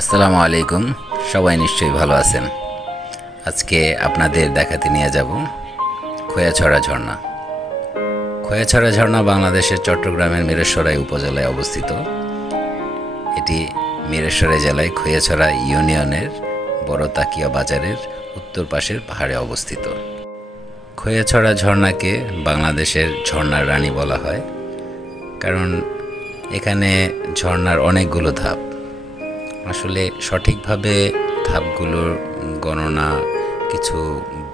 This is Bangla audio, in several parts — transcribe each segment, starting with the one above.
আসসালামু আলাইকুম। সবাই নিশ্চয়ই ভালো আছেন। আজকে আপনাদের দেখাতে নিয়ে যাব খোয়াছড়া ঝর্ণা। খোয়াছড়া ঝর্ণা বাংলাদেশের চট্টগ্রামের মিরসরাই উপজেলায় অবস্থিত। এটি মিরসরাই জেলায় খোয়াছড়া ইউনিয়নের বড় তাকিয়া বাজারের উত্তর পাশের পাহাড়ে অবস্থিত। খোয়াছড়া ঝর্ণাকে বাংলাদেশের ঝর্ণার রানী বলা হয়, কারণ এখানে ঝর্ণার অনেকগুলো ধাপ। আসলে সঠিকভাবে ধাপগুলোর গণনা কিছু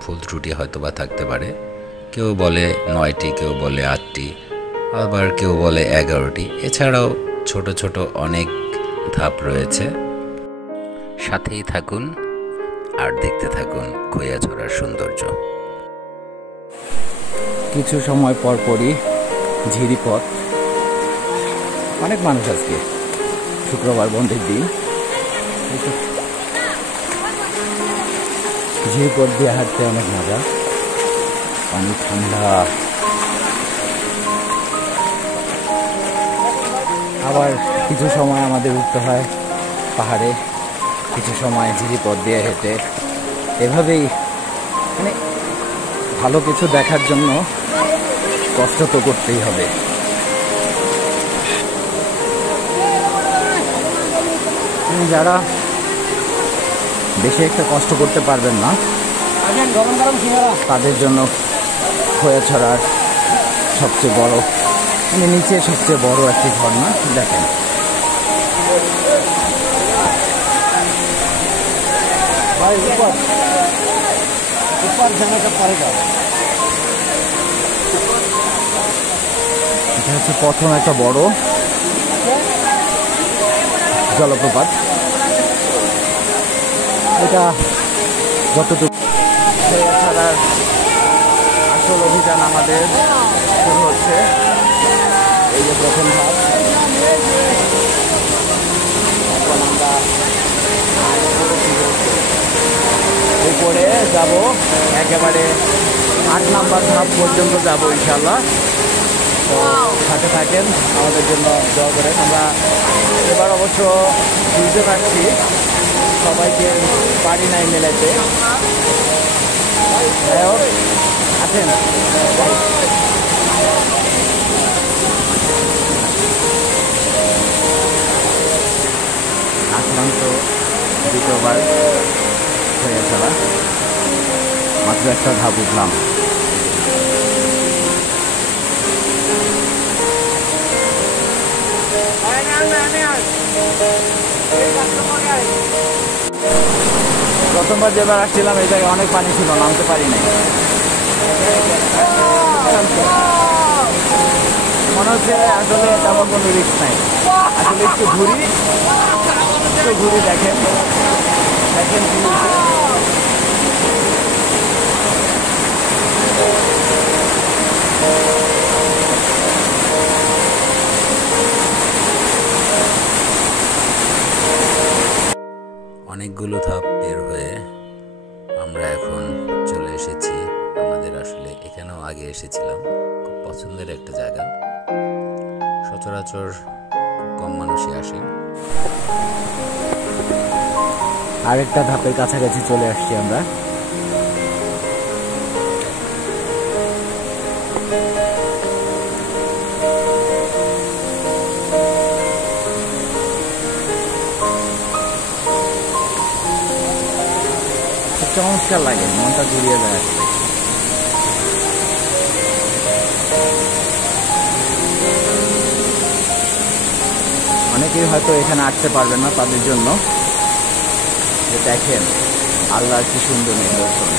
ভুল ত্রুটি হয়তো বা থাকতে পারে। কেউ বলে 9টি, কেউ বলে 8টি, আবার কেউ বলে 11টি। এছাড়াও ছোট ছোট অনেক ধাপ রয়েছে। সাথেই থাকুন আর দেখতে থাকুন খোয়াছড়ার সৌন্দর্য। কিছু সময় পর পরই ঝিরিপথ, অনেক মানুষ আজকে শুক্রবার বন্ধের দিন। ঝিরিপথ দিয়ে হাঁটতে অনেক মজা, পানি ঠান্ডা। আবার কিছু সময় আমাদের উঠতে হয় পাহাড়ে, কিছু সময় ঝিরিপথ দিয়ে হেঁটে। এভাবেই মানে ভালো কিছু দেখার জন্য কষ্ট তো করতেই হবে। যারা বেশি একটা কষ্ট করতে পারবেন না, তাদের জন্য খোয়াছড়ার সবচেয়ে বড়, মানে নিচে সবচেয়ে বড় একটি ঝর্ণা দেখেন। এটা হচ্ছে প্রথম একটা বড় জলপ্রপাত। এটা যতটুকু খোয়াছড়ার আসল অভিযান আমাদের শুরু হচ্ছে। এই যে প্রথম ধাপ, এখন আমরা উপরে যাব, একেবারে 8 নম্বর ধাপ পর্যন্ত যাব ইনশাল্লাহ। তো সাথে থাকেন, আমাদের জন্য দোয়া করেন। আমরা এবার অবশ্য 2 জন আসছি, সবাইকে পারি নাই মেলাতে। আছেন আসলাম তো দ্বিতীয়বার হয়ে চলা, মাত্র একটা ধাপ উঠলাম। প্রথমবার যেবার আসছিলাম এই জায়গায় অনেক পানি ছিল, নামতে পারি নাই। মনে হচ্ছে আসলে তেমন কোনো রিস্ক নাই। আসলে একটু ঘুরি দেখেন দেখেন কি হচ্ছে। অনেকগুলো ধাপ বের হয়ে আমরা এখন চলে এসেছি। আমাদের আসলে এখানেও আগে এসেছিলাম, খুব পছন্দের একটা জায়গা। সচরাচর খুব কম মানুষই আসে। আরেকটা ধাপের কাছাকাছি চলে আসছি আমরা। চমৎকার লাগে, মনটা জুড়িয়ে যায় আসলে। অনেকেই হয়তো এখানে আসতে পারবেন না, তাদের জন্য যে দেখেন আল্লাহর কি সুন্দর নিদর্শন।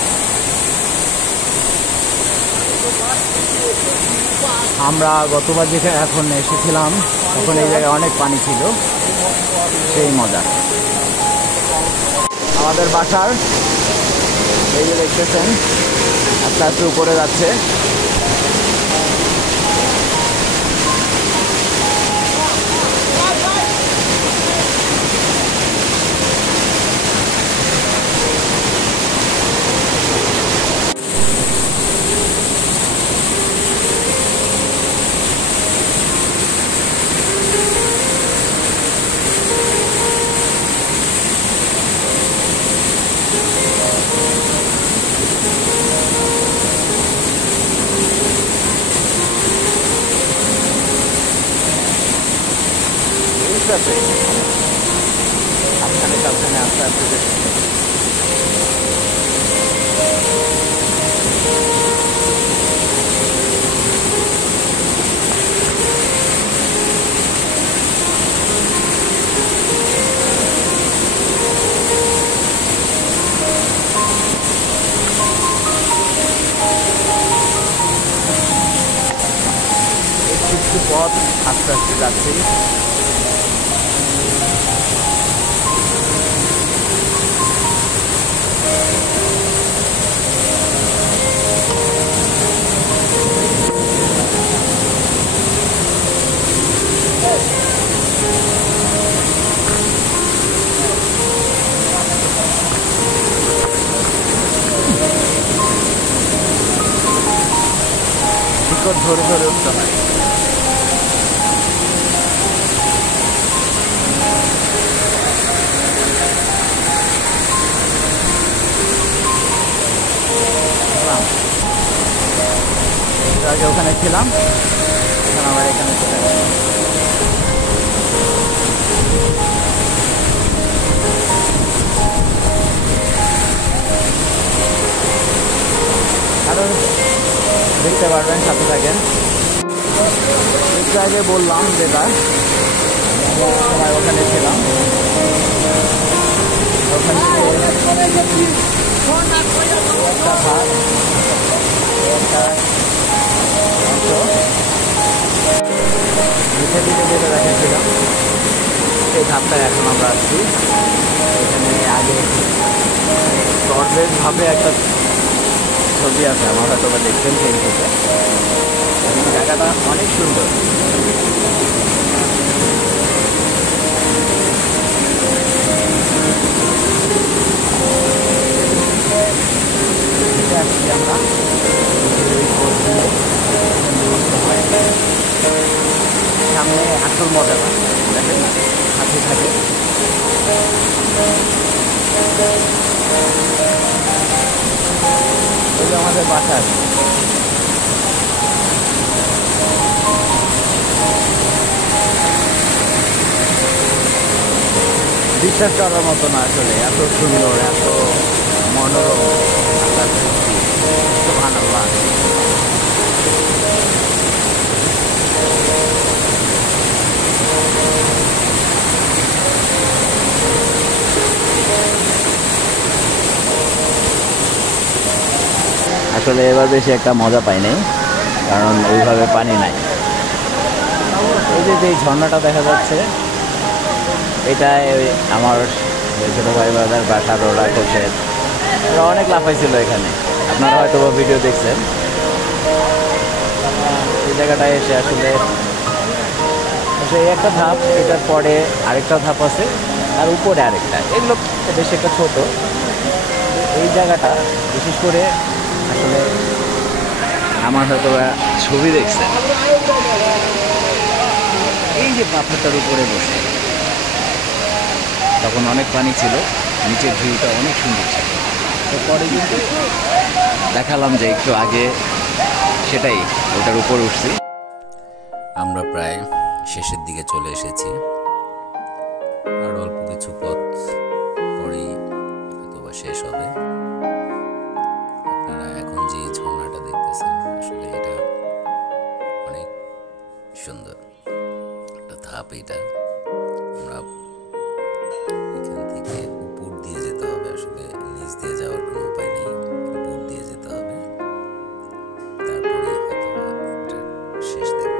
আমরা গতবার যেখানে এখন এসেছিলাম তখন এই জায়গায় অনেক পানি ছিল, সেই মজা। আমাদের বাসার এই যে দেখতেছেন আস্তে আস্তে উপরে যাচ্ছে। ওখানে আস্তে আস্তে যেতেছি। কিছু পথ আস্তে আস্তে যাচ্ছি। টিকট ধরে ধরে উঠতে হয়। আগে ওখানে ছিলাম, এখন আবার এখানে চলে আসলাম। আরো দেখতে পারবেন, সাথে থাকেন। একটু আগে বললাম যেটা সময় ওখানে ছিলাম, ওখান থেকে একটা ভাত, একটা অংশ মিঠে দিতে যেটা রেখেছিলাম, সেই ধাপটায় এখন আমরা আসছি। এখানে আগে গর্বের ভাবে একটা ছবি আছে, আমার হয়তো বা দেখছেন ফেসবুকে। জায়গাটা অনেক সুন্দর। আসছি আমরা সামনে আসল মজাটা দেখেন না, হাতে থাকে। ওই যে আমাদের বাসা আছে। বিশ্বাস করার মতো না আসলে, এত সুন্দর, এত মনোরম আল্লাহর সৃষ্টি, সুবহানাল্লাহ। আসলে এবার বেশি একটা মজা পাই নাই, কারণ ওইভাবে পানি নাই। এই যে ঝর্ণাটা দেখা যাচ্ছে, এটাই আমার ছোটো ভাই বাজার বাসার ওরা কোচের, ওরা অনেক লাফাইছিল এখানে, আপনারা হয়তো ভিডিও দেখছেন। এই জায়গাটায় এসে আসলে এই একটা ধাপ, এটার পরে আরেকটা ধাপ আছে, আর উপরে আরেকটা, এগুলো বেশ একটা ছোট। এই জায়গাটা বিশেষ করে আসলে আমার হয়তো ছবি দেখছেন, এই যে পাথরটার উপরে বসে, তখন অনেক পানি ছিল, নিচের ভিউটা অনেক সুন্দর ছিল। তো পরে কিন্তু দেখালাম যে একটু আগে সেটাই, ওটার উপর উঠছি। আমরা প্রায় শেষের দিকে চলে এসেছি, আর অল্প কিছু পথ পরেই হয়তোবা শেষ হবে। আপনারা এখন যে ঝর্ণাটা দেখতেছেন, আসলে এটা অনেক সুন্দর একটা ধাপ। এটা আমরা এখান থেকে উপর দিয়ে যেতে হবে, আসলে নিচ দিয়ে যাওয়ার কোনো উপায় নেই, উপর দিয়ে যেতে হবে, তারপরে হয়তোবা এটা শেষ দেখব।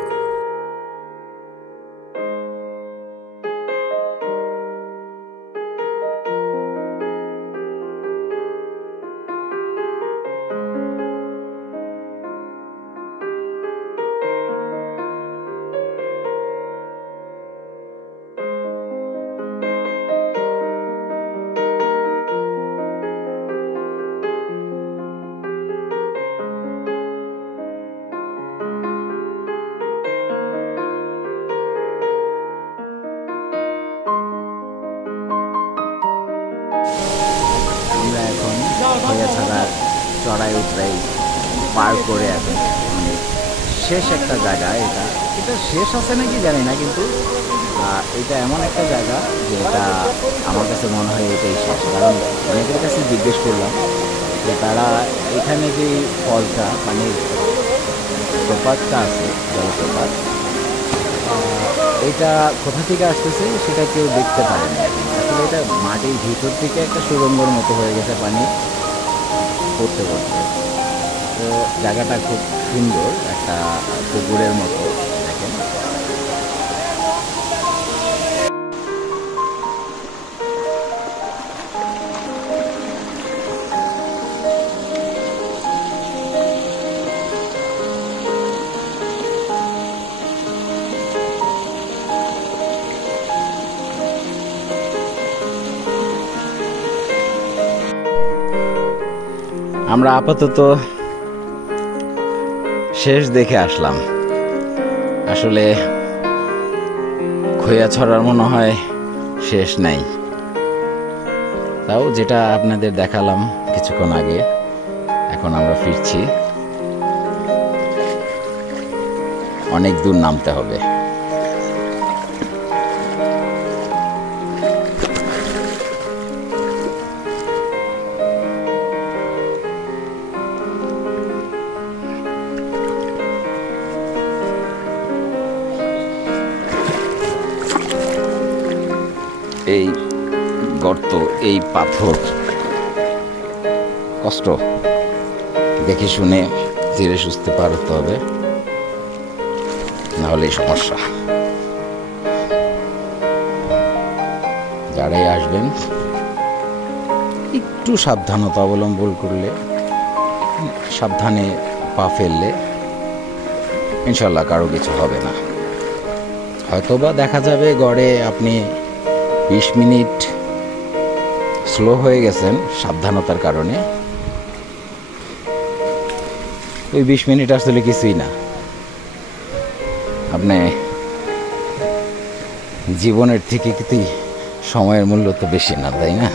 আমরা এখন খৈয়াছড়ার চড়াই উতরাই পার করে এখন মানে শেষ একটা জায়গা। এটা শেষ আছে নাকি জানি না, কিন্তু এটা এমন একটা জায়গা যে এটা আমার কাছে মনে হয় এটাই শেষ, কারণ অনেকের কাছে জিজ্ঞেস করলাম যে তারা এখানে যে ফলটা পানির প্রপাতটা আছে, জলপ্রপাত, এটা কোথা থেকে আসতেছে সেটা কেউ দেখতে পারেনি এখন। আসলে এটা মাটির ভিতর থেকে একটা সুড়ঙ্গর মতো হয়ে গেছে পানি পড়তে পড়তে। তো জায়গাটা খুব সুন্দর, একটা পুকুরের মতো দেখেন। আমরা আপাতত শেষ দেখে আসলাম। আসলে খৈয়াছড়ার মনে হয় শেষ নাই, তাও যেটা আপনাদের দেখালাম কিছুক্ষণ আগে, এখন আমরা ফিরছি। অনেক দূর নামতে হবে। এই গর্ত, এই পাথর, কষ্ট, দেখে শুনে ধীরে সুস্থে পার হতে হবে, নাহলে সমস্যা। যারাই আসবেন একটু সাবধানতা অবলম্বন করলে, সাবধানে পা ফেললে ইনশাল্লাহ কারো কিছু হবে না। হয়তোবা দেখা যাবে গড়ে আপনি 20 মিনিট স্লো হয়ে গেছেন সাবধানতার কারণে। ওই 20 মিনিট আসলে কিছুই না, আপনি জীবনের থেকে কিন্তু সময়ের মূল্য তো বেশি না, তাই না?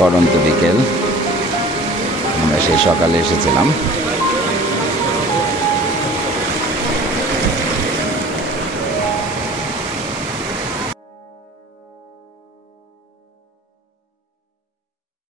পড়ন্ত বিকেল, আমরা সেই সকালে এসেছিলাম।